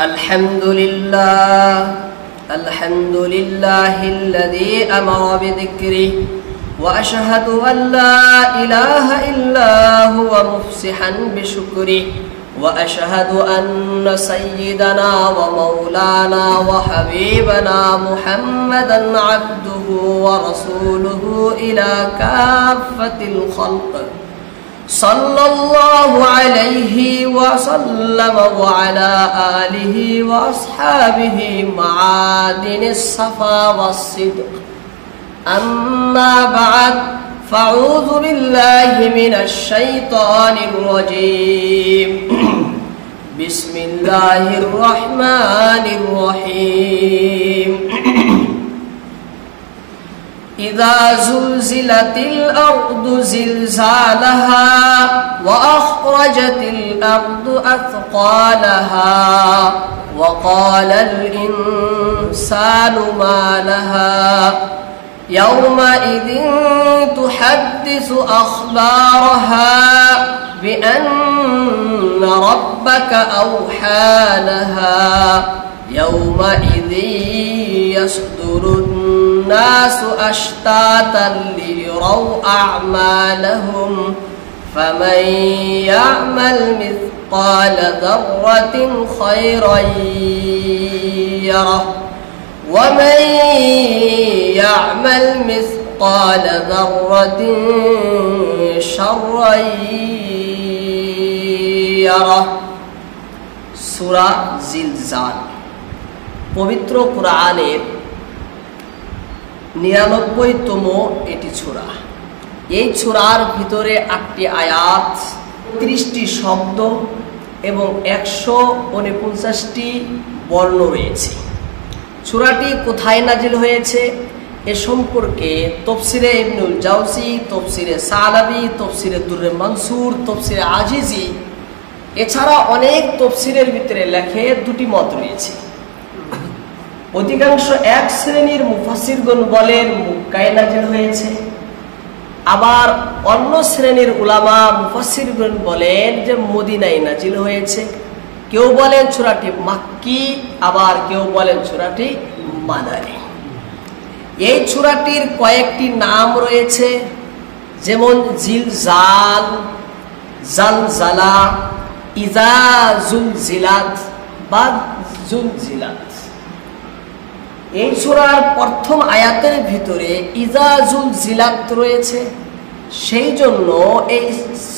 الحمد لله الذي أمر بذكره وأشهد أن لا إله إلا هو مفسحا بشكره وأشهد أن سيدنا ومولانا وحبيبنا محمدا عبده ورسوله إلى كافة الخلق صلى الله عليه وسلم وعلى آله وأصحابه معادن الصفا والصدق. أما بعد، فأعوذ بالله من الشيطان الرجيم. بسم الله الرحمن الرحيم. إذا زلزلت الأرض زلزالها وأخرجت الأرض أثقالها وقال الإنسان ما لها يومئذ تحدث أخبارها بأن ربك أوحى لها يومئذ يصدر الناس أشتاتا ليروا أعمالهم فمن يعمل مثقال ذرة خيرا يره ومن يعمل مثقال ذرة شرا يره. সূরা জিলজাল পবিত্র কোরআনের 99তম এটি সূরা। এই সূরার ভিতরে 8টি আয়াত, 30টি শব্দ এবং 149টি বর্ণ রয়েছে। সূরাটি কোথায় নাজিল হয়েছে এ সম্পর্কে তফসিরে ইবনুল জাওজি, তফসিরে সালাবি, তফসিরে দুররে মনসুর, তফসিরে আজিজি এছাড়া অনেক তফসিরের ভিতরে লেখে দুটি মত রয়েছে। অধিকাংশ এক শ্রেণীর মুফাসসিরগণ বলেন মক্কায় নাজিল হয়েছে, আবার অন্য শ্রেণীর উলামা মুফাসসিরগণ বলেন যে মদিনায় নাজিল হয়েছে। কেউ বলেন সূরাটি মাক্কি, আবার কেউ বলেন সূরাটি মাদানী। এই সূরাটির কয়েকটি নাম রয়েছে, যেমন জিলজাল, জালজালা, ইজা জুলজিলাত বা জুলজিলাত। এই সূরার প্রথম আয়াতের ভিতরে ইজা জুলজিলাত রয়েছে, সেই জন্য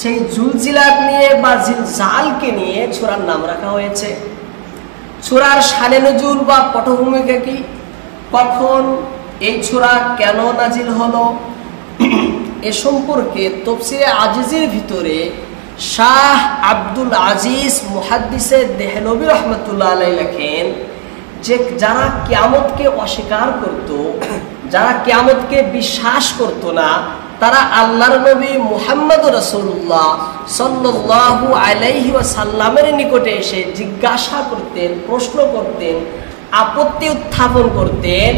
সেই জুলজিলাত নিয়ে বা জিলজালকে নিয়ে সূরার নাম রাখা হয়েছে। সূরার শানে নুজুল বা পটভূমিকা কি, কখন এই সূরা কেন নাজিল হলো এ সম্পর্কে তফসিরে আজিজের ভিতরে শাহ আব্দুল আজিজ মুহাদ্দিসে দেহলভী রহমতুল্লাহ আলাইহি লেখেন যে যারা কিয়ামতকে অস্বীকার করত, যারা কিয়ামতকে বিশ্বাস করত না, তারা আল্লাহর নবী মুহাম্মদ রাসূলুল্লাহ সাল্লাল্লাহু আলাইহি ওয়াসাল্লামের নিকটে এসে জিজ্ঞাসা করতেন, প্রশ্ন করতেন, আপত্তি উত্থাপন করতেন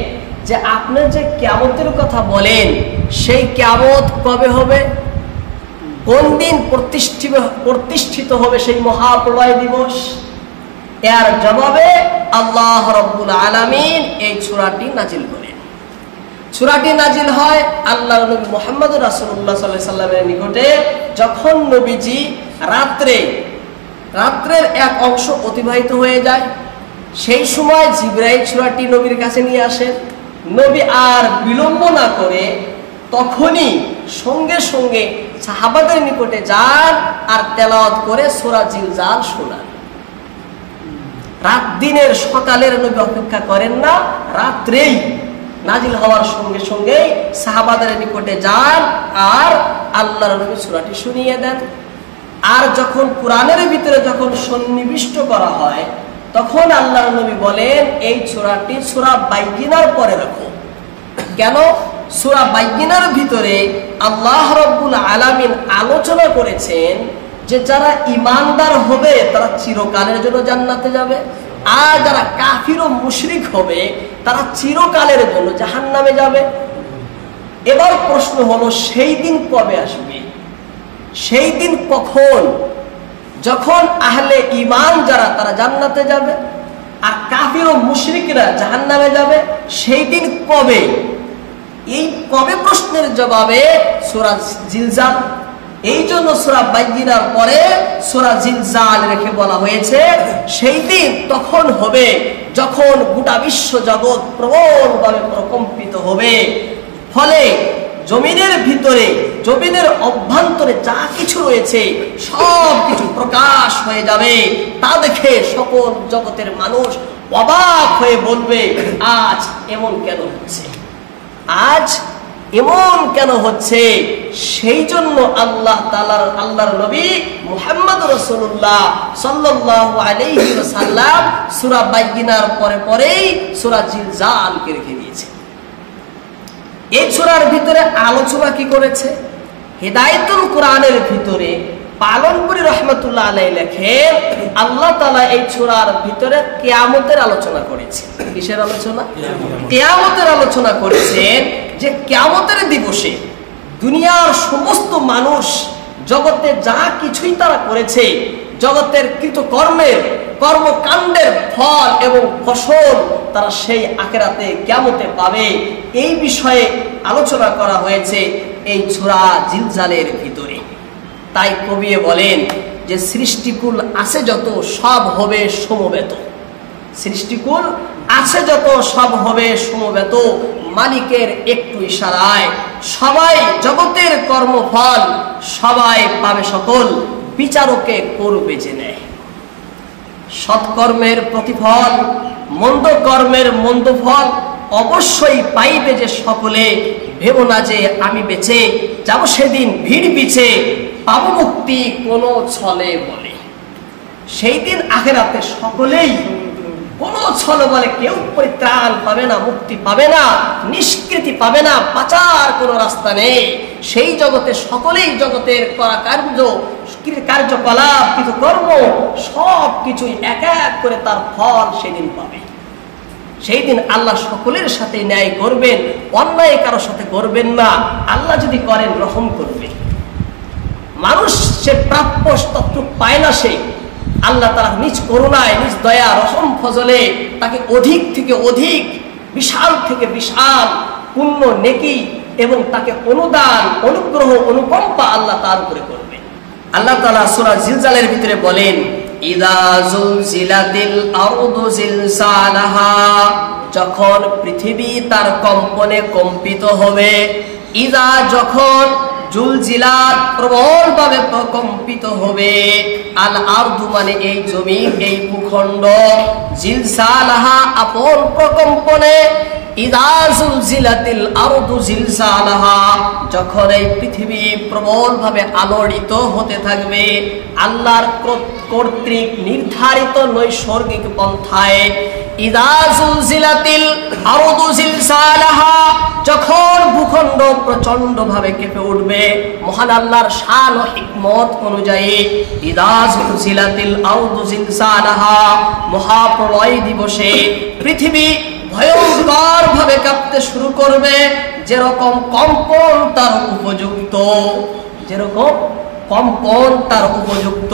যে আপনি যে কিয়ামতের কথা বলেন সেই কিয়ামত কবে হবে, কোন দিন প্রতিষ্ঠিত হবে সেই মহাপ্রলয় দিবস। এর জবাবে আল্লাহ রাব্বুল আলামিন এই সূরাটি নাজিল করেন। সূরাটি নাজিল হয় আল্লাহর নবী মুহাম্মদ রাসূলুল্লাহ সাল্লাল্লাহু আলাইহি সাল্লামের নিকটে যখন নবীজি রাত্রের এক অংশ অতিবাহিত হয়ে যায়। সেই সময় জিবরাইল সূরাটি নবীর কাছে নিয়ে আসেন। নবী আর বিলম্ব না করে তখনই সঙ্গে সঙ্গে সাহাবাদের নিকটে যান আর তেলাওয়াত করে সূরা জিলজাল শোনান। রাত দিনের সকালের নবী অপেক্ষা করেন না, রাত্রেই নাজিল হওয়ার সঙ্গে সঙ্গে সাহাবাদের নিকটে যান আর আল্লাহর নবী সূরাটি শুনিয়ে দেন। আর যখন কোরআনের ভিতরে যখন সন্নিবিষ্ট করা হয় তখন আল্লাহর নবী বলেন এই সূরাটি সূরা বাইয়িনার পরে রাখো। কেন? সূরা বাইয়িনার ভিতরে আল্লাহ রাব্বুল আলামিন আলোচনা করেছেন যে যারা ঈমানদার হবে তারা চিরকালের জন্য জান্নাতে যাবে, আর যারা কাফির ও মুশরিক হবে তারা চিরকালের জন্য জাহান্নামে যাবে। এবার প্রশ্ন হলো সেই দিন কবে আসবে, সেই দিন কখন? যখন আহলে ঈমান যারা তারা জান্নাতে যাবে, আর কাফির ও মুশরিকরা জাহান্নামে যাবে সেই দিন কবে? এই কবে প্রশ্নের জবাবে সূরা জিলজাল। এই জন্য সূরা বাইয়িনার পরে সূরা জিলজাল রেখে বলা হয়েছে সেই দিন তখন হবে যখন গোটা বিশ্ব জগৎ প্রবলভাবে প্রকম্পিত হবে। ফলে জমিনের ভিতরে, জমিনের অভ্যন্তরে যা কিছু রয়েছে সব কিছু প্রকাশ হয়ে যাবে। তা দেখে সকল জগতের মানুষ অবাক হয়ে বলবে, আজ এমন কেন হচ্ছে, আজ এমন কেন হচ্ছে? সেই জন্য আল্লাহর নবী মুহাম্মদ রাসূলুল্লাহ সাল্লাল্লাহু আলাইহি ওয়াসাল্লাম সূরা বাইয়িনার পরেই সূরা জিলজালকে রেখে দিয়েছে। এই সূরার ভিতরে আলোচনা কি করেছে? হিদায়াতুল কোরআনের ভিতরে পালনপুরী রহমাতুল্লাহ আলাইহি লেখেন, আল্লাহ তাআলা এই সূরার ভিতরে কিয়ামতের আলোচনা করেছেন। কিসের আলোচনা? কিয়ামতের আলোচনা করেছেন, যে কিয়ামতের দিবসে দুনিয়ার সমস্ত মানুষ জগতে যা কিছুই তারা করেছে, জগতের কৃতকর্মের কর্মকাণ্ডের ফল এবং ফসল তারা সেই আখিরাতে কিয়ামতে পাবে। এই বিষয়ে আলোচনা করা হয়েছে এই সূরা জিলজালের ভিতরে। তাই কবি বলেন যে সৃষ্টিকুল আছে যত সব হবে সমবেত, সৃষ্টিকুল আছে যত সব হবে সমবেত, মালিকের একটু ইশারায় সবাই জগতের কর্মফল সবাই পাবে সকল, বিচারকে করবে জেনে। সৎকর্মের প্রতিফল, মন্দ কর্মের মন্দ ফল অবশ্যই পাইবে যে সকলে, ভেবো না যে আমি বেঁচে যাব সেদিন ভিড় পিছে, পাবো মুক্তি কোন ছলে বলে। সেই দিন আখিরাতে সকলেই কোন ছলে বলে কেউ পরিত্রাণ পাবে না, মুক্তি পাবে না, নিষ্কৃতি পাবে না, বাঁচার কোনো রাস্তা নেই। সেই জগতে সকলেই জগতের করা কার্যকলাপ কর্ম সব কিছুই এক এক করে তার ফল সেদিন পাবে। সেই দিন আল্লাহ সকলের সাথে ন্যায় করবেন, অন্যায় কারোর সাথে করবেন না। আল্লাহ যদি করেন রহম করবে, মানুষ সে প্রাপ্য তত্ত্ব পায় না, সে আল্লাহ তাআলা নিজ করুণায়, নিজ দয়া রহম ফজলে তাকে অধিক থেকে অধিক, বিশাল থেকে বিশাল পুণ্য নেকি এবং তাকে অনুদান, অনুগ্রহ, অনুকম্পা আল্লাহ তার উপরে করবে। আল্লাহ তাআলা সূরা জিলজালের ভিতরে বলেন, ইযা জুলজিলাতিল আরদু জিলজালাহা, যখন পৃথিবী তার কম্পনে কম্পিত হবে। ইযা যখন, জুলজিলাত প্রবলভাবে প্রকম্পিত হবে। আল আরদু মানে এই জমি, এই ভূখণ্ড, জিলজালাহা আপন প্রকম্পনে। ইযা জুলজিলাতিল আরদু জিলজালাহা, যখন এই পৃথিবী প্রবলভাবে আলোড়িত হতে থাকবে আল্লাহর কর্তৃক নির্ধারিত নৈসর্গিক পন্থায়। ইযা জুলজিলাতিল আরদু জিলজালাহা, যখন ভূখণ্ড প্রচন্ড ভাবে কেঁপে উঠবে মহান আল্লাহর শান ও হিকমত অনুযায়ী। ইযা জুলজিলাতিল আরদু জিলজালাহা, মহাপ্রলয় দিবসে পৃথিবী ভয়ঙ্কর ভাবে কাঁপতে শুরু করবে। যেরকম কম্পন তার উপযুক্ত, যেরকম কম্পন তার উপযুক্ত।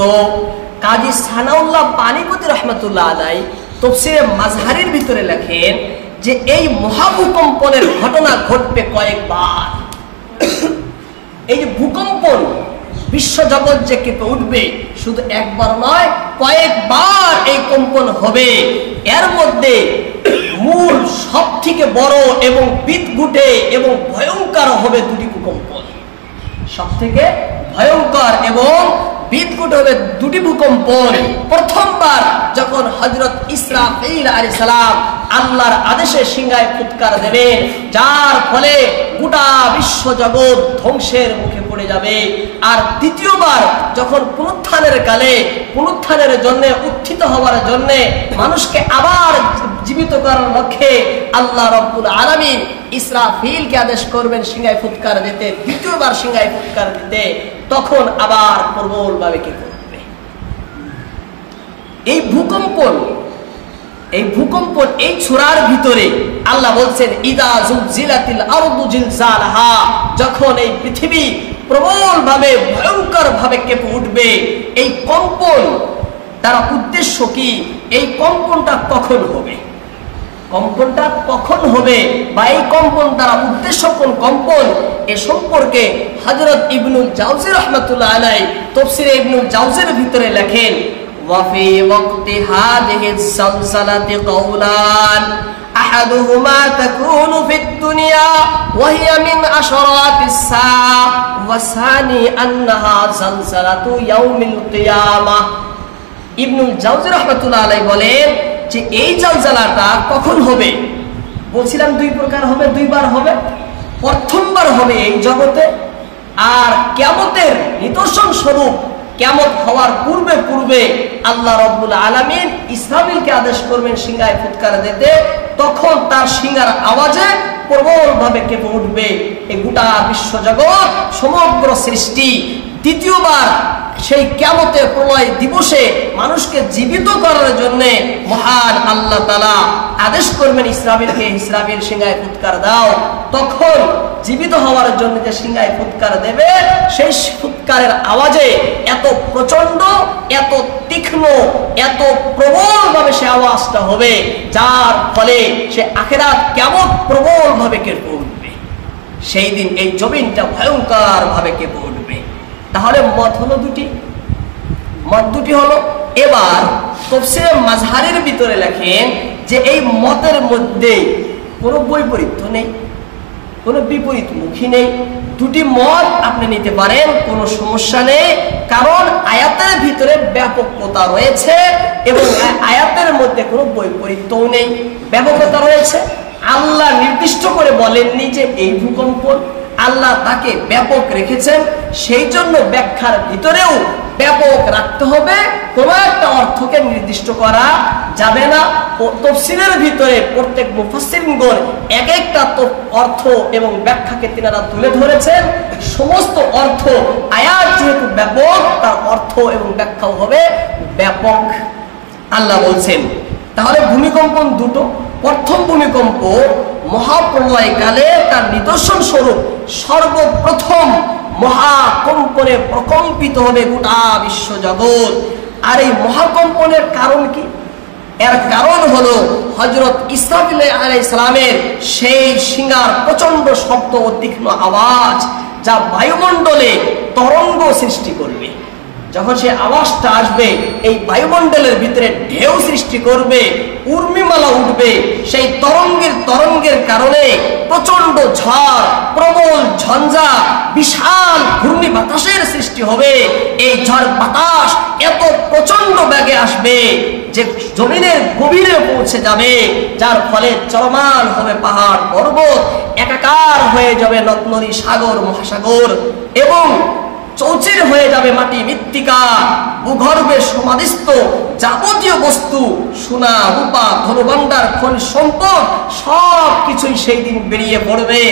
কাজী সানাউল্লাহ পানিপতি রহমাতুল্লাহ আলাইহি তাফসীরে মাজহারির ভিতরে লেখেন যে এই মহাভূকম্পনের ঘটনা ঘটবে কয়েকবার। এই যে ভূকম্পন, বিশ্বজগৎ যে কেঁপে উঠবে শুধু একবার নয়, কয়েকবার এই কম্পন হবে। এর মধ্যে মূল সব থেকে বড় এবং বিদঘুটে এবং ভয়ঙ্কর হবে দুটি ভূকম্পন। সব থেকে ভয়ঙ্কর এবং বিদঘুটে হবে দুটি ভূকম্পন। প্রথমবার যখন হযরত ইসরাফিল আলাইহিস সালাম আল্লাহর আদেশে সিংহায় ফুৎকার দেবেন, যার ফলে গোটা বিশ্ব জগৎ ধ্বংসের মুখে পড়ে যাবে। আর দ্বিতীয়বার যখন পুনরুত্থানের কালে, পুনরুত্থানের জন্য, উত্থিত হওয়ার জন্য মানুষকে আবার জীবিত করার লক্ষ্যে আল্লাহ রাব্বুল আলামিন ইসরাফিলকে আদেশ করবেন সিংহায় ফুৎকার দিতে, দ্বিতীয়বার সিংহায় ফুৎকার দিতে। তখন আবার প্রবলভাবে কেঁপে উঠবে। এই ভূকম্পন, এই সূরার ভিতরে আল্লাহ বলছেন ইযা জুলজিলাতিল আরদু জিলজালাহা, যখন এই পৃথিবী প্রবলভাবে ভয়ঙ্কর ভাবে কেঁপে উঠবে। এই কম্পন তারা উদ্দেশ্য কি, এই কম্পনটা কখন হবে, কম্পনটা কখন হবে, বা এই কম্পন দ্বারা উদ্দেশ্য কোন কম্পন, এ সম্পর্কে হযরত ইবনুল জাওজি রাহমাতুল্লাহ আলাইহি তাফসীরে ইবনুল জাওজির ভিতরে লেখেন, ওয়া ফি ওয়াক্তি হাযিহি সালসালাতি কাওলান আহাদুহুমা তাকুনু ফিদ দুনিয়া ওয়া হিয়া মিন আশরাতিস সাআ ওয়া সানি আন্নাহা সালসালাতু ইয়াউমিল কিয়ামাহ। ইবনুল জাওজি রাহমাতুল্লাহ আলাইহি বলেন যে এই জালজালাটা কখন হবে, বলছিলাম দুই প্রকার হবে, দুইবার হবে। প্রথমবার হবে এই জগতে, আর কিয়ামতের নিদর্শন স্বরূপ কিয়ামত হওয়ার পূর্বে পূর্বে আল্লাহ রাব্বুল আলামিন ইসরাফিলকে আদেশ করবেন সিংহায় ফুৎকার দিতে, তখন তার সিংহার আওয়াজে প্রবলভাবে কেঁপে উঠবে এই গোটা বিশ্বজগৎ, সমগ্র সৃষ্টি। দ্বিতীয়বার সেই কিয়ামতের প্রলয় দিবসে মানুষকে জীবিত করার জন্য মহান আল্লাহ তাআলা আদেশ করবেন ইসরাফিলকে, ইসরাফিল সিংহায় ফুৎকার দাও। তখন জীবিত হওয়ার জন্য যে সিংহায় ফুৎকার দেবে, সেই ফুৎকারের আওয়াজে এত প্রচন্ড, এত তীক্ষ্ণ, এত প্রবলভাবে সে আওয়াজটা হবে, যার ফলে সে আখিরাত কিয়ামত প্রবলভাবে কেঁপে উঠবে। সেই দিন এই জমিনটা ভয়ঙ্কর ভাবে কেঁপে উঠবে। তাহলে মত হলো দুটি, মত দুটি হলো। এবার তাফসীরে মাজহারের ভিতরে লেখেন যে এই মতের মধ্যে কোনো বৈপরীত্য নেই, কোনো বিপরীত মুখী নেই, দুটি মত আপনি নিতে পারেন, কোনো সমস্যা নেই। কারণ আয়াতের ভিতরে ব্যাপকতা রয়েছে এবং আয়াতের মধ্যে কোনো বৈপরীত্যও নেই, ব্যাপকতা রয়েছে। আল্লাহ নির্দিষ্ট করে বলেননি যে এই ভূকম্পন, আল্লাহ তাকে ব্যাপক রেখেছেন, সেই জন্য ব্যাখ্যার ভিতরেও ব্যাপক রাখতে হবে, কোন একটা অর্থকে নির্দিষ্ট করা যাবে না। তাফসীরের ভিতরে প্রত্যেক মুফাসসিরগণ এক একটা অর্থ এবং ব্যাখ্যাকে তিনারা তুলে ধরেছেন। সমস্ত অর্থ, আয়াত যেহেতু ব্যাপক, তার অর্থ এবং ব্যাখ্যাও হবে ব্যাপক। আল্লাহ বলছেন তাহলে ভূমিকম্পন দুটো। প্রথম ভূমিকম্প মহাপ্রলয়কালে তার নিদর্শন স্বরূপ সর্বপ্রথম মহাকম্পনে প্রকম্পিত হবে গোটা বিশ্বজগৎ। আর এই মহাকম্পনের কারণ কি? এর কারণ হলো হযরত ইসরাফিল আলাইহিস সালামের সেই সিংহার প্রচন্ড শব্দ ও তীক্ষ্ণ আওয়াজ, যা বায়ুমণ্ডলে তরঙ্গ সৃষ্টি করবে। যখন সে আওয়াজটা আসবে, এই বায়ুমণ্ডলের ভিতরে ঢেউ সৃষ্টি করবে, উর্মিমালা উঠবে। সেই তরঙ্গের কারণে প্রচন্ড ঝড়, প্রবল ঝঞ্ঝা, বিশাল ঘূর্ণি বাতাসের সৃষ্টি হবে। এই ঝড় বাতাস এত প্রচন্ড বেগে আসবে যে জমিনের গভীরে পৌঁছে যাবে, যার ফলে চলমান হবে পাহাড় পর্বত, একাকার হয়ে যাবে নদ নদী, সাগর মহাসাগর, এবং চৌচির হয়ে যাবে মাটি মৃত্তিকা, ভূগর্ভে সমাধিস্থ যাবতীয় বস্তু, সোনা রূপা ধনভাণ্ডার খনিজ সম্পদ সব কিছুই সেই দিন বেরিয়ে পড়বে।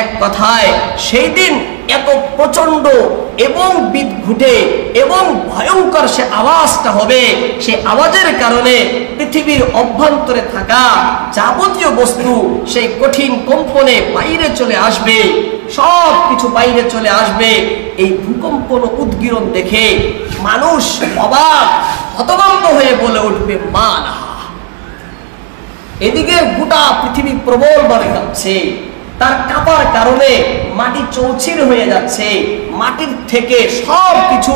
এক কথায় সেই দিন এত প্রচন্ড এবং বিদ্ঘুটে এবং ভয়ঙ্কর সে আওয়াজটা হবে। সে আওয়াজের কারণে পৃথিবীর অভ্যন্তরে থাকা যাবতীয় বস্তু সেই কঠিন কম্পনে বাইরে চলে আসবে, সব কিছু বাইরে চলে আসবে। এই ভূকম্পন উদ্গীরণ দেখে মানুষ অবাক হতভম্ব হয়ে বলে উঠবে মা নাহা। এদিকে গোটা পৃথিবী প্রবলভাবে কাঁপছে, তার কাঁপার কারণে মাটি চৌচির হয়ে যাচ্ছে, মাটির থেকে সব কিছু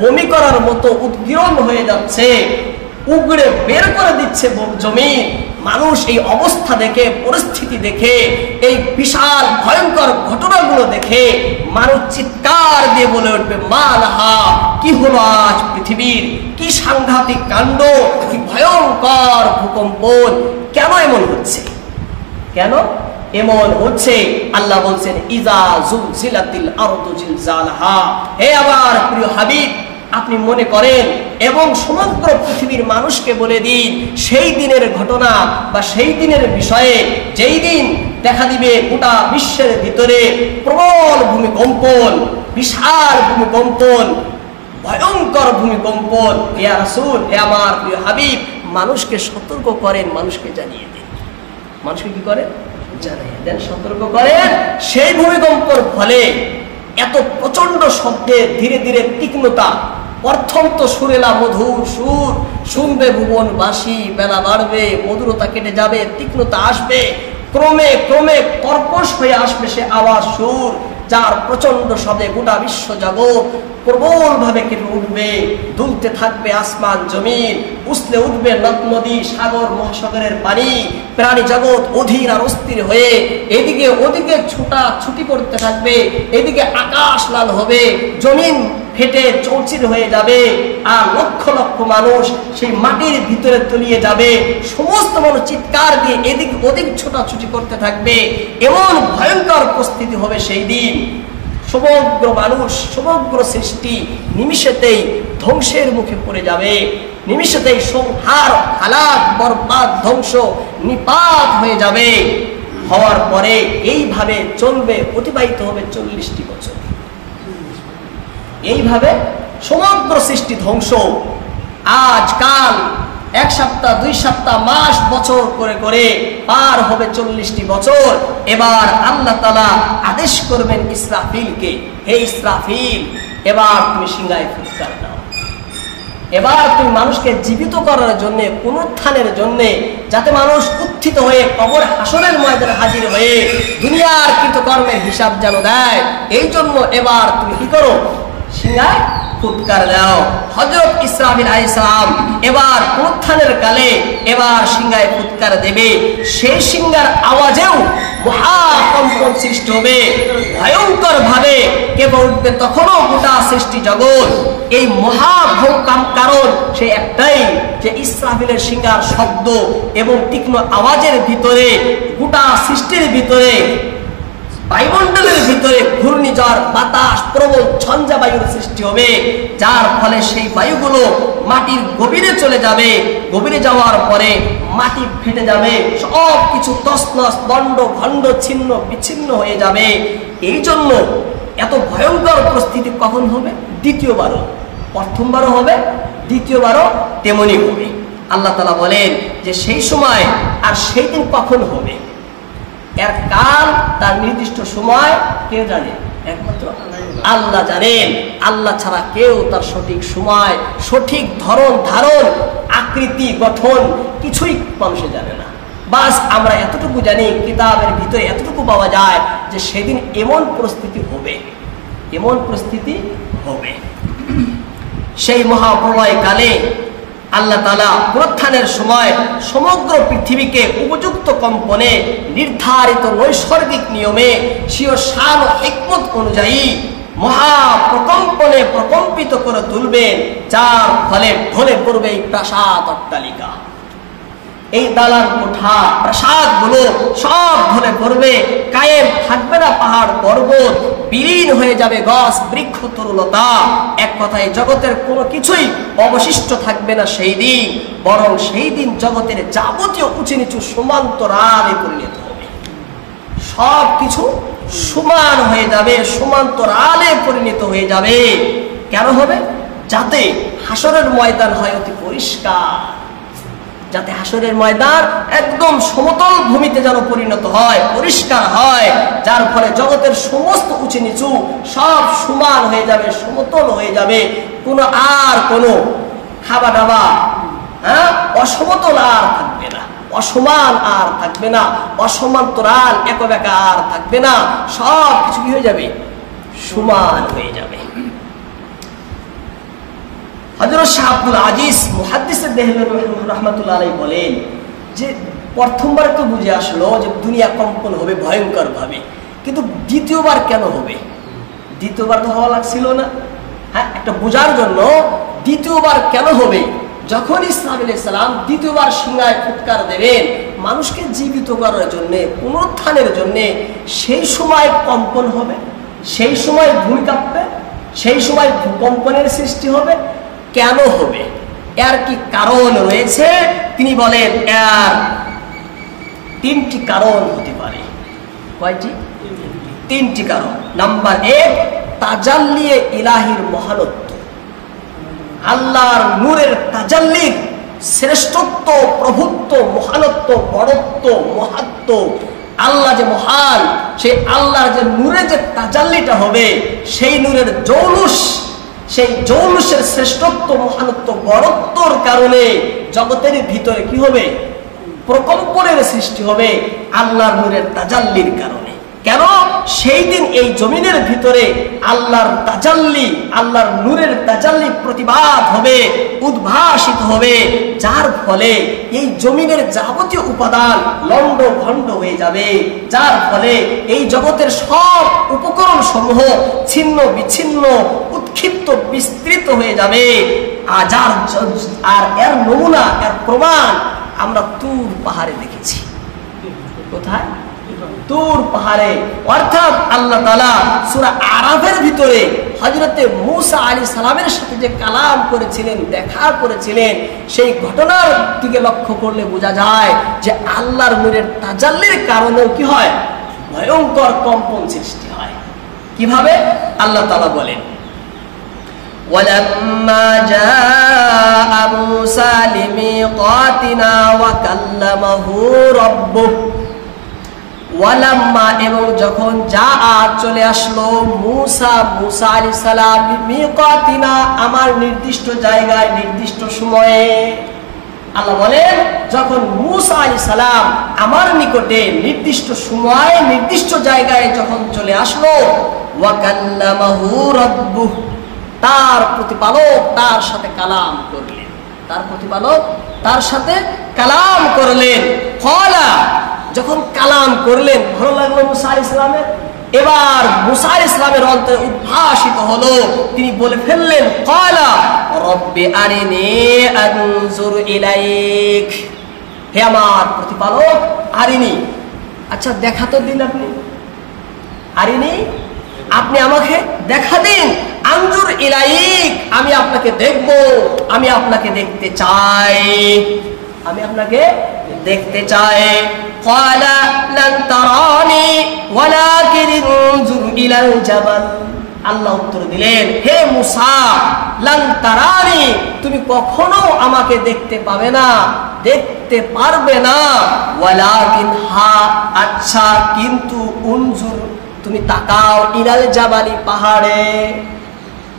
বমি করার মতো উদ্গীরণ হয়ে যাচ্ছে, উগড়ে বের করে দিচ্ছে জমিন। মানুষ এই অবস্থা দেখে, পরিস্থিতি দেখে, এই বিশাল ভয়ঙ্কর ঘটনাগুলো দেখে মানুষ চিৎকার দিয়ে বলে উঠবে মা লাহা, কি হলো আজ পৃথিবীর, কি সাংঘাতিক কাণ্ড, কি ভয়ঙ্কর ভূকম্পন, কেন এমন হচ্ছে, কেন এমন হচ্ছে? আল্লাহ বলছেন ইজা জুলজিলাতিল আরদু জিলজালাহা। হে আমার প্রিয় হাবিব, আপনি মনে করেন এবং সমগ্র পৃথিবীর মানুষকে বলে দিন সেই দিনের ঘটনা বা সেই দিনের বিষয়ে, যেই দিন দেখা দিবে গোটা বিশ্বের ভিতরে প্রবল ভূমিকম্পন, বিশাল ভূমিকম্পন, ভয়ঙ্কর ভূমিকম্পন। হে রাসূল, হে আমার প্রিয় হাবিব, মানুষকে সতর্ক করেন, মানুষকে জানিয়ে দিন। মানুষকে কি করেন? জানিয়ে দেন, সতর্ক করেন। সেই ভূমিকম্পের ফলে এত প্রচন্ড শব্দে ধীরে ধীরে তীক্ষ্ণতা প্রথম তো সুরেলা মধুর সুর, শুনবে ভুবনবাসী, বেলা বাড়বে, মধুরতা কেটে যাবে, তীক্ষ্ণতা আসবে, ক্রমে ক্রমে কর্কশ হয়ে আসবে সে আওয়াজ সুর, যার প্রচন্ড শব্দে গোটা বিশ্ব জগৎ প্রবল ভাবে কেঁপে উঠবে, দুলতে থাকবে আসমান জমিন, উছলে উঠবে নদ নদী, সাগর মহাসাগরের পানি, প্রাণী জগৎ অধীর আর অস্থির হয়ে এদিকে ওদিকে ছুটি করতে থাকবে, এদিকে আকাশ লাল হবে, জমিন ফেটে চৌচির হয়ে যাবে, আর লক্ষ লক্ষ মানুষ সেই মাটির ভিতরে তলিয়ে যাবে, সমস্ত মানুষ চিৎকার দিয়ে এদিক ওদিক ছোটাছুটি করতে থাকবে। এমন ভয়ঙ্কর পরিস্থিতি হবে সেই দিন, সমগ্র মানুষ, সমগ্র সৃষ্টি নিমিষেতেই ধ্বংসের মুখে পড়ে যাবে, নিমিষেতেই সংহার, হালাক, বরবাদ, ধ্বংস, নিপাত হয়ে যাবে। হওয়ার পরে এইভাবে চলবে, অতিবাহিত হবে 40টি বছর। এইভাবে সমগ্র সৃষ্টি ধ্বংস। আজকাল 1 সপ্তাহ, 2 সপ্তাহ, মাস, বছর করে করে পার হবে 40টি বছর। এবার আল্লাহ তাআলা আদেশ করবেন ইসরাফিলকে, হে ইসরাফিল, এবার তুমি সিংহায় ফুৎকার দাও। এবার তুমি মানুষকে জীবিত করার জন্য, পুনরুত্থানের জন্য, যাতে মানুষ উত্থিত হয়ে কবর হাসরের ময়দানে হাজির হয়ে দুনিয়ার কৃতকর্মের হিসাব যেন দেয়, এই জন্য এবার তুমি কি করো, সিংহায় ফুৎকার দাও। হযরত ইসরাফিল আলাইহিস সালাম এবার পুনরুত্থানের কালে এবার সিংহায় ফুৎকার দেবে। সেই সিংহার আওয়াজেও মহাকম্পন সৃষ্টি হবে, ভয়ঙ্কর ভাবে কেঁপে উঠবে তখনও গোটা সৃষ্টি জগৎ। এই মহাভূকম্প কারণ সে একটাই, যে ইসরাফিলের সিংহার শব্দ এবং তীক্ষ্ণ আওয়াজের ভিতরে গোটা সৃষ্টির ভিতরে, বায়ুমণ্ডলের ভিতরে ঘূর্ণিঝড়, বাতাস, প্রবল ঝঞ্ঝা বায়ুর সৃষ্টি হবে, যার ফলে সেই বায়ুগুলো মাটির গভীরে চলে যাবে। গভীরে যাওয়ার পরে মাটি ফেটে যাবে, সব কিছু তছনছ, দণ্ড ভণ্ড, ছিন্ন বিচ্ছিন্ন হয়ে যাবে। এই জন্য এত ভয়ঙ্কর পরিস্থিতি কখন হবে? দ্বিতীয়বারও। প্রথমবারও হবে, দ্বিতীয়বারও তেমনি হবে। আল্লাহ তাআলা বলেন যে সেই সময় আর সেই দিন কখন হবে, এর কাল, তার নির্দিষ্ট সময় কেউ জানে? একমাত্র আল্লাহ জানেন। আল্লাহ ছাড়া কেউ তার সঠিক সময়, সঠিক ধরন ধারণ, আকৃতি, গঠন কিছুই মানুষে জানে না। বাস আমরা এতটুকু জানি, কিতাবের ভিতরে এতটুকু পাওয়া যায় যে সেদিন এমন পরিস্থিতি হবে, এমন পরিস্থিতি হবে। সেই মহাপ্রলয় কালে আল্লাহ তাআলা পুনরুত্থানের সময় সমগ্র পৃথিবীকে উপযুক্ত কম্পনে, নির্ধারিত নৈসর্গিক নিয়মে, স্বীয় শান ও হিকমত অনুযায়ী মহাপ্রকম্পনে প্রকম্পিত করে তুলবেন, যার ফলে ঢলে পড়বে এই প্রাসাদ, অট্টালিকা, এই দালান কোঠা, প্রাসাদ গুলো সব ঢলে পড়বে। কায়েম থাকবে না পাহাড় পর্বত, বিলীন হয়ে যাবে গাছ বৃক্ষ তরুলতা। এক কথায় জগতের কোনো কিছুই অবশিষ্ট থাকবে না সেই দিন, বরং সেই দিন জগতের যাবতীয় উঁচু নিচু সমান্তরালে পরিণত হবে। সব কিছু সমান হয়ে যাবে, সমান্তরালে পরিণত হয়ে যাবে। কেন হবে? যাতে হাসরের ময়দান হয় অতি পরিষ্কার, যাতে হাসরের ময়দান একদম সমতল ভূমিতে যেন পরিণত হয়, পরিষ্কার হয়, যার ফলে জগতের সমস্ত উঁচু নিচু সব সমান হয়ে যাবে, সমতল হয়ে যাবে। কোনো খাবা দাবা, অসমতল আর থাকবে না, অসমান আর থাকবে না, অসমান্তরাল একবেকা আর থাকবে না, সব কিছু কি হয়ে যাবে? সমান হয়ে যাবে। হযরত শাহ আব্দুল আজিজ মুহাদ্দিস দেহলভী রাহমাতুল্লাহ আলাইহি বলেন যে প্রথমবার তো বুঝে আসলো যে দুনিয়া কম্পন হবে ভয়ঙ্কর ভাবে, কিন্তু দ্বিতীয়বার কেন হবে? দ্বিতীয়বার তো হওয়া লাগছিল না? হ্যাঁ, একটা বোঝার জন্য দ্বিতীয়বার কেন হবে? যখন ইসরাফিল আলাইহিস সালাম দ্বিতীয়বার সিংহায় ফুৎকার দেবেন মানুষকে জীবিত করার জন্য, পুনরুত্থানের জন্য, সেই সময় কম্পন হবে, সেই সময় ভূমি কাঁপবে, সেই সময় ভূকম্পনের সৃষ্টি হবে। কেন হবে? এর কি কারণ রয়েছে? তিনি বলেন এর 3টি কারণ হতে পারে। কয়টি? 3টি কারণ। নাম্বার 1, তাজাল্লিয়ে ইলাহির মহানত্ব, আল্লাহর নূরের তাজাল্লির শ্রেষ্ঠত্ব, প্রভুত্ব, মহানত্ব, বড়ত্ব, মহাত্ম। আল্লাহ যে মহান, সেই আল্লাহর যে নূরের যে তাজাল্লিটা হবে, সেই নূরের জৌলুস, সেই জৌলুসের শ্রেষ্ঠত্ব, মহানত্ব, বড়ত্বর কারণে জগতের ভিতরে কি হবে? প্রকম্পনের সৃষ্টি হবে আল্লাহর নূরের তাজাল্লির কারণে। কেন? সেই দিন এই জমিনের ভিতরে আল্লাহর তাজাল্লি, আল্লাহর নূরের তাজাল্লি প্রতিবাদ হবে, উদ্ভাসিত হবে, যার ফলে এই জমিনের যাবতীয় উপাদান লন্ড ভন্ড হয়ে যাবে, যার ফলে এই জগতের সব উপকরণ সমূহ ছিন্ন বিচ্ছিন্ন, উৎক্ষিপ্ত, বিস্তৃত হয়ে যাবে। আর এর নমুনা, এর প্রমাণ আমরা তুর পাহাড়ে দেখেছি। কোথায়? তুর পাহাড়ে। অর্থাৎ আল্লাহ তাআলা সূরা আরাফের ভিতরে হযরতে মূসা আলাইহিস সালামের সাথে যে কালাম করেছিলেন, দেখা করেছিলেন, সেই ঘটনার দিকে লক্ষ্য করলে বোঝা যায় যে আল্লাহর নূরের তাজাল্লির কারণেও কি হয়? ভয়ঙ্কর কম্পন সৃষ্টি হয়। কিভাবে? আল্লাহ তাআলা বলেন, ওয়ালাম্মা জাআ মূসা লিমিকাতিনা ওয়া কাল্লামাহু রাব্বুহু, ওয়ালাম্মা এবং যখন চলে আসলো মূসা আলাইহিস সালাম মিকাতিনা আমার নির্দিষ্ট জায়গায় নির্দিষ্ট সময়ে। আল্লাহ বলেন যখন মূসা আলাইহিস সালাম আমার নিকটে নির্দিষ্ট সময়ে নির্দিষ্ট জায়গায় যখন চলে আসলো, ওয়া কাল্লামাহু রাব্বুহু তার প্রতিপালক তার সাথে কালাম করলেন, তার প্রতিপালক তার সাথে কালাম করলেন। ক্বালা যখন কালাম করলেন, ভালো লাগলো মূসা আলাইহিস সালামের। এবার মূসা আলাইহিস সালামের অন্তরে উদ্ভাসিত হলো, তিনি বলে ফেললেন, ক্বালা রব্বি আরিনি আনজুর ইলাইক, হে আমার প্রতিপালক আরিনি, আচ্ছা দেখা তো দিন আপনি, আরিনি আপনি আমাকে দেখা দিন, আনজুর ইলাইক আমি আপনাকে দেখব, আমি আপনাকে দেখতে চাই, আমি আপনাকে দেখতে চাই। ক্বালা লান তারানি ওয়ালাকিন ইনজুর ইলাল জাবাল, আল্লাহ উত্তর দিলেন, হে মূসা লান তারানি তুমি কখনো আমাকে দেখতে পাবে না, দেখতে পারবে না, ওয়ালাকিন হা আচ্ছা কিন্তু উনজুর তুমি তাকাও, ইলাল জাবালি পাহাড়ে,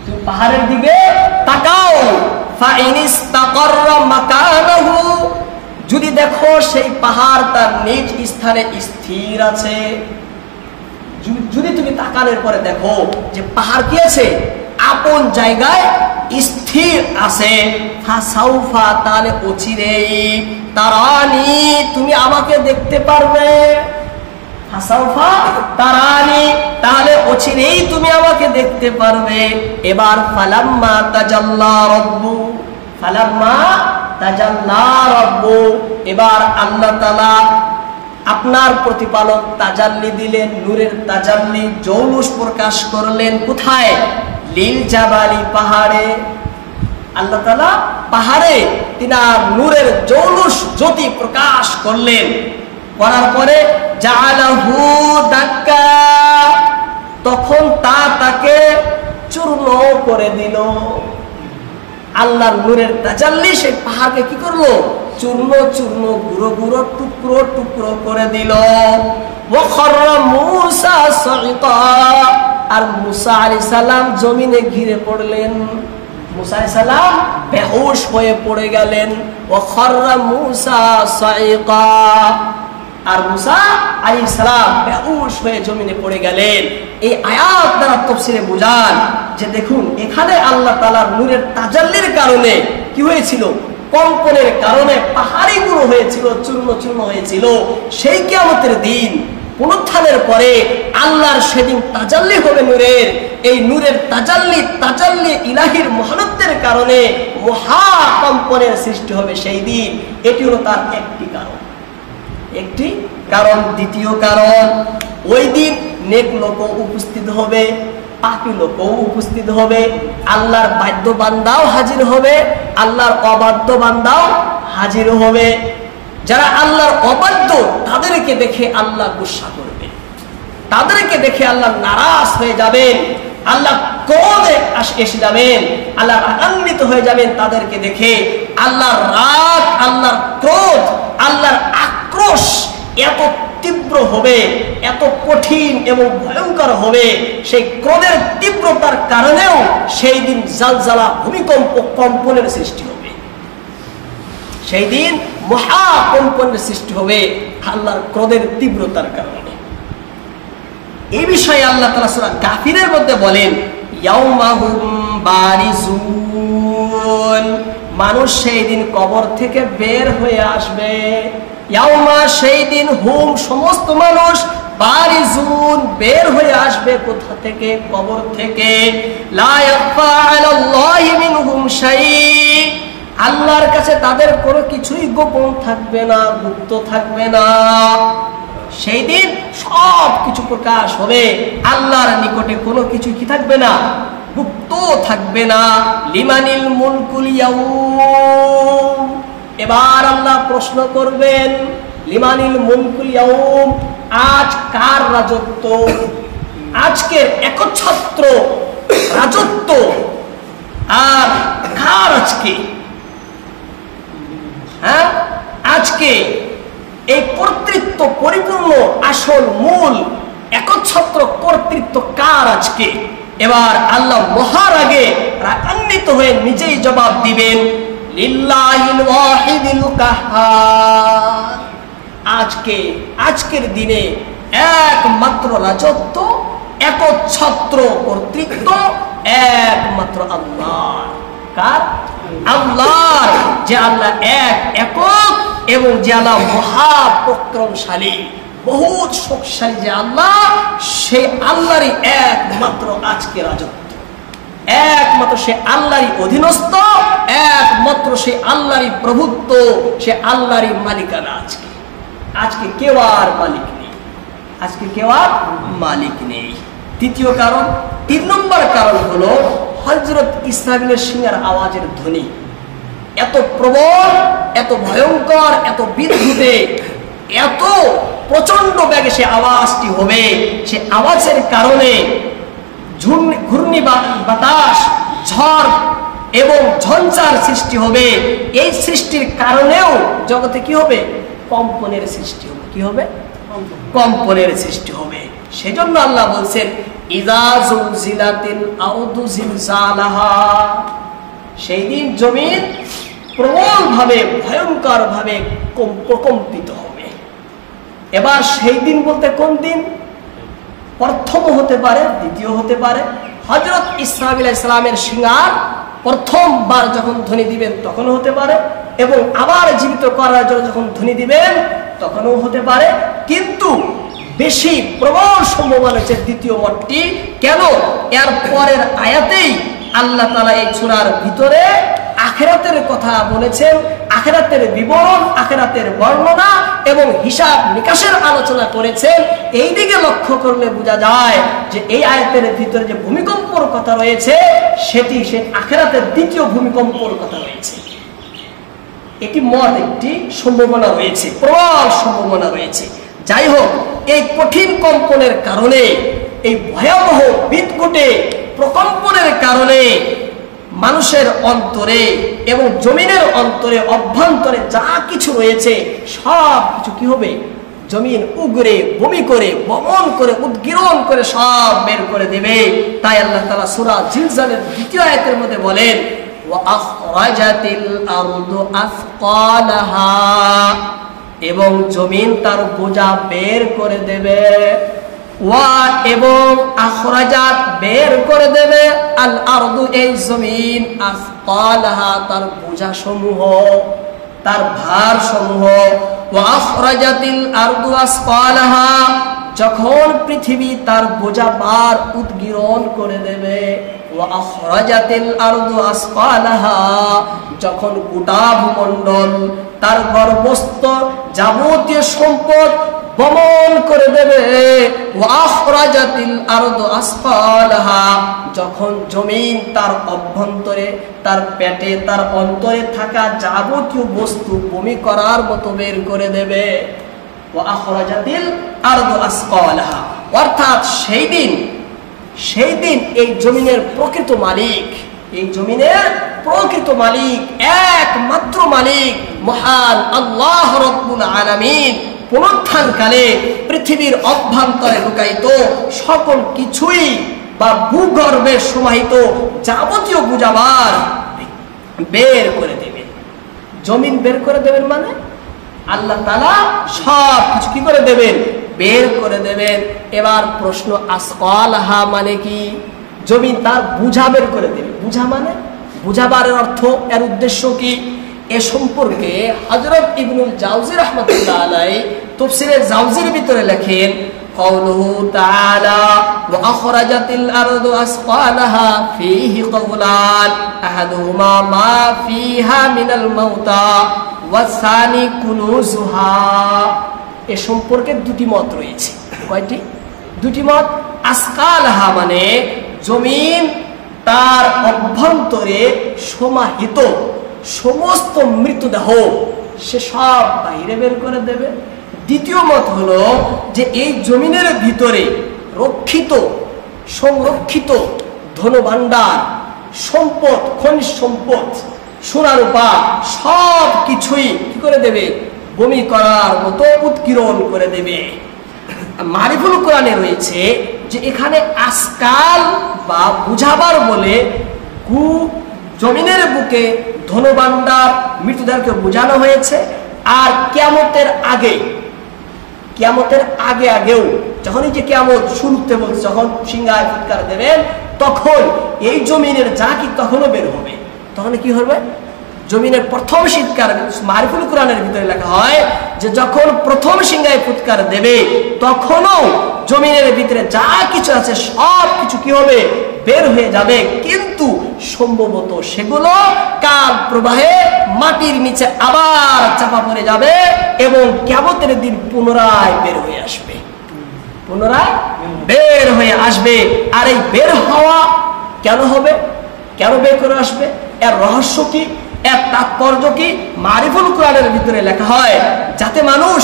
তুমি পাহাড়ের দিকে তাকাও, ফাইনিস্তাকাররা মাকানাহু যদি দেখো সেই পাহাড় তার নিজ স্থানে স্থির আছে, যদি তুমি তাকানোর পরে দেখো যে পাহাড় কি আছে? আপন জায়গায় স্থির আছে, ফাসাউফা তাহলে অচিরেই তারানি তুমি আমাকে দেখতে পারবে, ফাসাউফা তারানি তাহলে অচিরেই তুমি আমাকে দেখতে পারবে। এবার ফালাম্মা তাজাল্লা রাব্বু, ফালাম্মা তাজাল্লা রাব্বু এবার আল্লাহ তাআলা আপনার প্রতিপালক তাজাল্লি দিলেন, নূরের তাজাল্লি জৌলুস প্রকাশ করলেন। কোথায়? লিল জাবালি পাহাড়ে। আল্লাহ তাআলা পাহাড়ে তিনার নূরের জৌলুস জ্যোতি প্রকাশ করলেন। করার পরে জাআলাহু দাক্কা তখন তাকে চূর্ণ করে দিল। আল্লাহর নূরের তাজাল্লি সেই পাহাড়কে কি করলো? চূর্ণ চূর্ণ গুঁড়ো গুঁড়ো টুকরো টুকরো করে দিল। ওয়া খাররা মূসা সাইকা আর মূসা আলাইহিস সালাম জমিনে ঘিরে পড়লেন। মূসা আলাইহিস সালাম বেহুশ হয়ে পড়ে গেলেন। ওয়া খাররা মূসা সাইকা আর মূসা আলাইহিস সালাম বেহুশ হয়ে জমিনে পড়ে গেলেন। এই আয়াত দ্বারা তাফসীরে বোঝান যে দেখুন এখানে আল্লাহ তাআলার নূরের তাজাল্লির কারণে কি হয়েছিল? কম্পনের কারণে পাহাড়ি গুঁড়ো হয়েছিল, চূর্ণ চূর্ণ হয়েছিল। সেই কিয়ামতের দিন পুনরুত্থানের পরে আল্লাহর সেদিন তাজাল্লি হবে নূরের। এই নূরের তাজাল্লি ইলাহির মহানত্বের কারণে মহাকম্পনের সৃষ্টি হবে সেই দিন। এটি হলো তার একটি কারণ, একটি কারণ। দ্বিতীয় কারণ, ওই দিন নেক লোক উপস্থিত হবে, পাপী লোকও উপস্থিত হবে, আল্লাহর বাধ্য বান্দাও হাজির হবে, আল্লাহর অবাধ্য বান্দাও হাজির হবে। যারা আল্লাহর অবাধ্য তাদেরকে দেখে আল্লাহ গুসা করবেন, তাদেরকে দেখে আল্লাহ নারাজ হয়ে যাবেন, আল্লাহ ক্রোধে এসে যাবেন, আল্লাহ রাগান্বিত হয়ে যাবেন। তাদেরকে দেখে আল্লাহর রাগ, আল্লাহর ক্রোধ, আল্লাহর আক্রোশ এত তীব্র হবে, এত কঠিন এবং ভয়ঙ্কর হবে, সেই ক্রোধের তীব্রতার কারণেও সেই দিন জালজালা, ভূমিকম্প, কম্পনের সৃষ্টি হবে। সেই দিন মহাকম্পনের সৃষ্টি হবে আল্লাহর ক্রোধের তীব্রতার কারণে। এই বিষয়ে আল্লাহ তাআলা সূরা কাফিরের মধ্যে বলেন, ইয়াউমাহুম বারিজুন, মানুষ সেই দিন কবর থেকে বের হয়ে আসবে। ইয়াউমা, সেই দিন, হুম, সমস্ত মানুষ, বারিজুন, বের হয়ে আসবে কোথা থেকে? কবর থেকে। লা ইয়াখফা আলাল্লাহি মিনহুম শাই, আল্লাহর কাছে তাদের কোনো কিছুই গোপন থাকবে না, গুপ্ত থাকবে না। সেই দিন সব কিছু প্রকাশ হবে, আল্লাহর নিকটে কোনো কিছু কি থাকবে না? গুপ্ত থাকবে না। লিমানিল মুলকুল ইয়াউম, এবার আল্লাহ প্রশ্ন করবেন, লিমানিল মুলকুল ইয়াউম, আজ কার রাজত্ব? আজকের একচ্ছত্র রাজত্ব আর কার আজকে? হ্যাঁ, আজকে এই কর্তৃত্ব পরিপূর্ণ, আসল, মূল, একচ্ছত্র কর্তৃত্ব কার আজকে? এবার আল্লাহ মহারাগে রাগান্বিত হয়ে নিজেই জবাব দিবেন, লিল্লাহিল ওয়াহিদিল কাহ্হার, আজকের দিনে একমাত্র রাজত্ব, একচ্ছত্র কর্তৃত্ব একমাত্র আল্লাহ। কার? আল্লাহর, যে আল্লাহ একক এবং যে আল্লাহ মহাপরাক্রমশালী, বহুত শক্তিশালী যে আল্লাহ, সেই আল্লাহরই একমাত্র আজকে রাজত্ব, একমাত্র সে আল্লাহরই অধীনস্থ, একমাত্র সে আল্লাহরই প্রভুত্ব, সে আল্লাহরই মালিকানা। আজকে কেউ আর মালিক নেই, আজকে কেউ আর মালিক নেই। তৃতীয় কারণ, 3 নম্বর কারণ হলো হযরত ইসরাফিলের সিংহের আওয়াজের ধ্বনি এত প্রবল, এত ভয়ঙ্কর, এত বিদ্যুতে, এত প্রচন্ড বেগে সে আওয়াজটি হবে। সে আওয়াজের কারণে ঘূর্ণি বাতাস, ঝড় এবং ঝঞ্ঝার সৃষ্টি হবে। এই সৃষ্টির কারণেও জগতে কি হবে? কম্পনের সৃষ্টি হবে। কি হবে? কম্পনের সৃষ্টি হবে। সেজন্য আল্লাহ বলছেন, ইযা যুলজিলাতিল আরদু জিলজালাহা, সেই দিন জমিন প্রবল ভাবে, ভয়ঙ্কর ভাবে প্রকম্পিত হবে। এবার সেই দিন বলতে কোন দিন? প্রথম হতে পারে, দ্বিতীয় হতে পারে। হযরত ইসরাফিল আলাইহিস সালামের সিংহার প্রথমবার যখন ধ্বনি দিবেন তখনও হতে পারে, এবং আবার জীবিত করার জন্য যখন ধ্বনি দিবেন তখনও হতে পারে। কিন্তু বেশি প্রবল সম্ভাবনা হচ্ছে দ্বিতীয় মতটি। কেন? এর পরের আয়াতেই আল্লাহ তাআলা এই সূরার ভিতরে আখিরাতের কথা বলেছেন, আখিরাতের বিবরণ, আখিরাতের বর্ণনা এবং হিসাব নিকাশের আলোচনা করেছেন। এই দিকে লক্ষ্য করলে বোঝা যায় যে এই আয়াতের ভিতরে যে ভূমিকম্পর কথা রয়েছে, সেটি সে আখিরাতের দ্বিতীয় ভূমিকম্পর কথা রয়েছে। এটি মত, একটি সম্ভাবনা রয়েছে, প্রবল সম্ভাবনা রয়েছে। যাই হোক, এই কঠিন কম্পনের কারণে, এই ভয়াবহ বিদ্যুটে প্রকম্পনের কারণে মানুষের অন্তরে এবং জমিনের অন্তরে, অভ্যন্তরে যা কিছু রয়েছে সব কিছু কি হবে? জমিন উগরে, বমি করে, বমন করে, উদ্গীরণ করে সব বের করে দেবে। তাই আল্লাহ তাআলা সূরা জিলজালের 2য় আয়াতের মধ্যে বলেন, ওয়া আখরাজাতিল আরদু আসকালাহা, এবং জমিন তার বোঝা বের করে দেবে। ওয়া, এবং আখরাজাত, বের করে দেবে, আল আরদু, এই জমিন, আসকালাহা, তার বোঝা সমূহ, তার ভার সমূহ। ওয়া আখরাজাতিল আরদু আসকালাহা, যখন পৃথিবী তার বোঝা ভার উদ্গীরণ করে দেবে। ওয়া আখরাজাতিল আরদু আসকালাহা, যখন গোটা ভূমণ্ডল তার গর্ভস্থ যাবতীয় সম্পদ বমন করে দেবে। ওয়া আখরাজাতিল আরদু আসকালাহা, যখন জমিন তার অভ্যন্তরে, তার পেটে, তার অন্তরে থাকা যাবতীয় বস্তু বমি করার মতো বের করে দেবে। ওয়া আখরাজাতিল আরদু আসকালাহা, অর্থাৎ সেই দিন এই জমিনের প্রকৃত মালিক, এই জমিনের প্রকৃত মালিক, একমাত্র মালিক মহান আল্লাহ রাব্বুল আলামিন, পুনরুত্থানকালে পৃথিবীর অভ্যন্তরে লুকায়িত সকল কিছুই বা ভূগর্ভে সমাহিত যাবতীয় বুঝাবার বের করে দেবেন। জমিন বের করে দেবেন মানে আল্লাহ তাআলা সব কিছু কি করে দেবেন? বের করে দেবেন। এবার প্রশ্ন, আসকালহা মানে কি? জমিন তার বুঝা বের করে দেবে। বুঝা মানে বুঝাবার অর্থ, এর উদ্দেশ্য কি? এ সম্পর্কে হযরত ইবনুল জাওজি রাহমাতুল্লাহ আলাইহি তাফসীরে জাওজির ভিতরে লেখেন, قوله تعالى وأخرجت الأرض أثقالها فيه قولان أحدهما ما فيها من الموتى والثاني كنوزها। এ সম্পর্কে দুটি মত রয়েছে। কয়টি? দুটি মত। আসকালহা মানে জমিন তার অভ্যন্তরে সমাহিত সমস্ত মৃতদেহ সে সব বাইরে বের করে দেবে। দ্বিতীয় মত হলো যে এই জমিনের ভিতরে রক্ষিত সংরক্ষিত ধনভাণ্ডার, সম্পদ, খনিজ সম্পদ, সোনা রূপা সব কিছুই কি করে দেবে? বমি করার মতো উৎকিরণ করে দেবে। মারিফুল কোরআনে রয়েছে যে এখানে আসকাল বা বুঝাবার বলে জমিনের বুকে ধনভাণ্ডার মৃতদেরকে বোঝানো হয়েছে। আর কিয়ামতের আগেও যখন এই যে কিয়ামত শুরুতে বলছে, যখন সিংহায় ফুৎকার দেবেন, তখন এই জমিনের যা কি তখনও বের হবে। তখন কি হবে? জমিনের প্রথম শীতকার, মারিফুল কোরআনের ভিতরে লেখা হয় যে যখন প্রথম সিংহায় ফুৎকার দেবে তখনও জমিনের ভিতরে যা কিছু আছে সব কিছু কি হবে? বের হয়ে যাবে। কিন্তু সম্ভবত সেগুলো কাল প্রবাহে মাটির নিচে আবার চাপা পড়ে যাবে এবং কিয়ামতের দিন পুনরায় বের হয়ে আসবে, পুনরায় বের হয়ে আসবে। আর এই বের হওয়া কেন হবে? কেন বের করে আসবে? এর রহস্য কি? এর তাৎপর্য কি? মারিফুল কোরআনের ভিতরে লেখা হয় যাতে মানুষ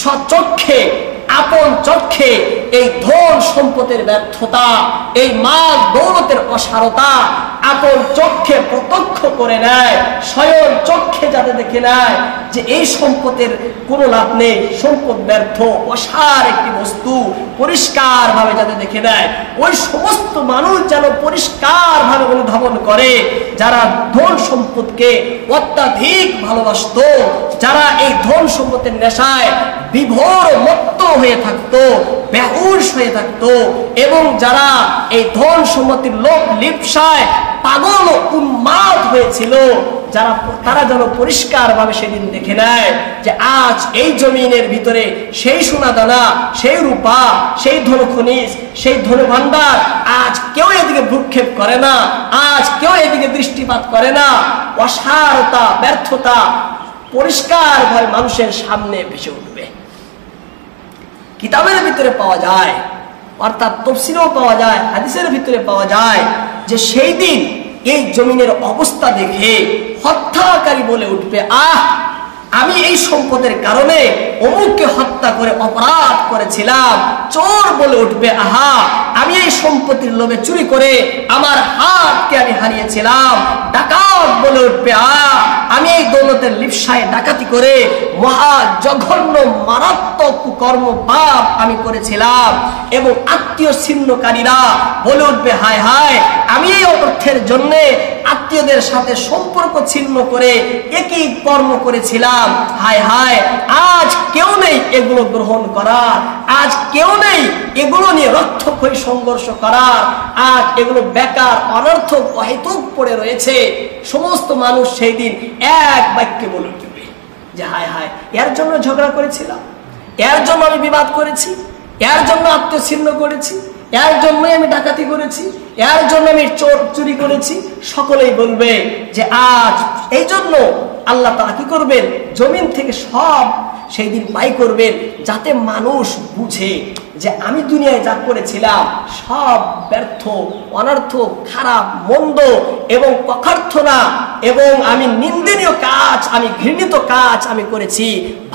সচক্ষে, আপন চক্ষে এই ধন সম্পদের ব্যর্থতা, এই মাল দৌলতের অসারতা আপন চক্ষে প্রত্যক্ষ করে নেয়, স্বয়ং চক্ষে যাতে দেখে নেয় যে এই সম্পদের কোনো লাভ নেই, সম্পদ ব্যর্থ, অসার একটি বস্তু, পরিষ্কার ভাবে যাতে দেখে নেয়, ওই সমস্ত মানুষ যেন পরিষ্কার ভাবে অনুধাবন করে যারা ধন সম্পদকে অত্যাধিক ভালোবাসত, যারা এই ধন সম্পদের নেশায় বিভোর মত্ত হয়ে থাকতো, বেহুশ হয়ে থাকতো, এবং যারা এই ধন সম্পত্তির লোভ লিপ্সায় পাগল উন্মাদ হয়েছিল, তারা যেন পরিষ্কার ভাবে সেদিন দেখে নেয় যে আজ এই জমিনের ভিতরে সেই সোনাদানা, সেই রূপা, সেই ধন খনিজ, সেই ধন ভাণ্ডার আজ কেউ এদিকে ভ্রুক্ষেপ করে না, আজ কেউ এদিকে দৃষ্টিপাত করে না। অসারতা, ব্যর্থতা পরিষ্কার ভাবে মানুষের সামনে ভেসে উঠবে। কিতাবের ভিতরে পাওয়া যায়, অর্থাৎ তাফসীরেও পাওয়া যায়, হাদিসের ভিতরে পাওয়া যায় যে সেই দিন এই জমিনের অবস্থা দেখে হত্যাকারী বলে উঠবে, আহ, আমি এই সম্পদের কারণে অমুককে হত্যা করে অপরাধ করেছিলাম। চোর বলে উঠবে, আহা, আমি এই সম্পত্তির লোভে চুরি করে আমার হাতকে আমি হারিয়েছিলাম। ডাকাত বলে উঠবে, আহ, আমি এই দৌলতের লিপ্সায় ডাকাতি করে মহা জঘন্য মারাত্মক কর্ম পাপ আমি করেছিলাম। এবং আত্মীয় ছিন্নকারীরা বলে উঠবে, হায় হায়, আমি এই অর্থের জন্য আত্মীয়দের সাথে সম্পর্ক ছিন্ন করে একই কর্ম করেছিলাম। হায় হায়, আজ কেউ নেই এগুলো গ্রহণ করার, আজ কেউ নেই এগুলো নিয়ে রক্তক্ষয়ী সংঘর্ষ করার, আজ এগুলো বেকার, অনর্থক, অহেতুক পড়ে রয়েছে। সমস্ত মানুষ সেই দিন এক বাক্যে বলে উঠবে যে হায় হায়, এর জন্য ঝগড়া করেছিলাম, এর জন্য আমি বিবাদ করেছি, এর জন্য আত্মছিন্ন করেছি, এর জন্যই আমি ডাকাতি করেছি, এর জন্য আমি চুরি করেছি। সকলেই বলবে যে আজ এই জন্য আল্লাহ তাআলা কি করবেন? জমিন থেকে সব সেই দিন বাই করবেন, যাতে মানুষ বুঝে যে আমি দুনিয়ায় যা করেছিলাম সব ব্যর্থ, অনর্থক, খারাপ, মন্দ এবং অকার্থনা এবং আমি নিন্দনীয় কাজ, আমি ঘৃণিত কাজ আমি করেছি,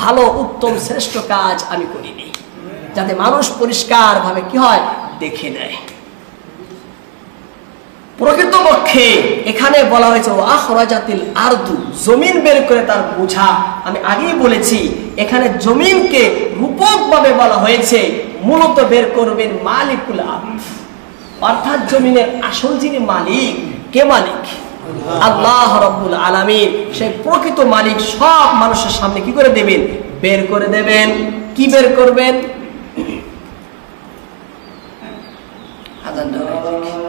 ভালো, উত্তম, শ্রেষ্ঠ কাজ আমি করিনি, যাতে মানুষ পরিষ্কার ভাবে কি হয়? দেখে নেয়। প্রকৃতপক্ষে এখানে বলা হয়েছে আখরাজাতিল আরদু, জমিন বের করে তার বোঝা। আমি আগেই বলেছি এখানে জমিনকে রূপকভাবে বলা হয়েছে, মূলত বের করবেন মালিকুল আরদ, অর্থাৎ জমিনের আসল যিনি মালিক, কে মালিক? আল্লাহ রাব্বুল আলামিন, সেই প্রকৃত মালিক সব মানুষের সামনে কি করে দেবেন? বের করে দেবেন। কি বের করবেন? আজানটা হয়ে যাক।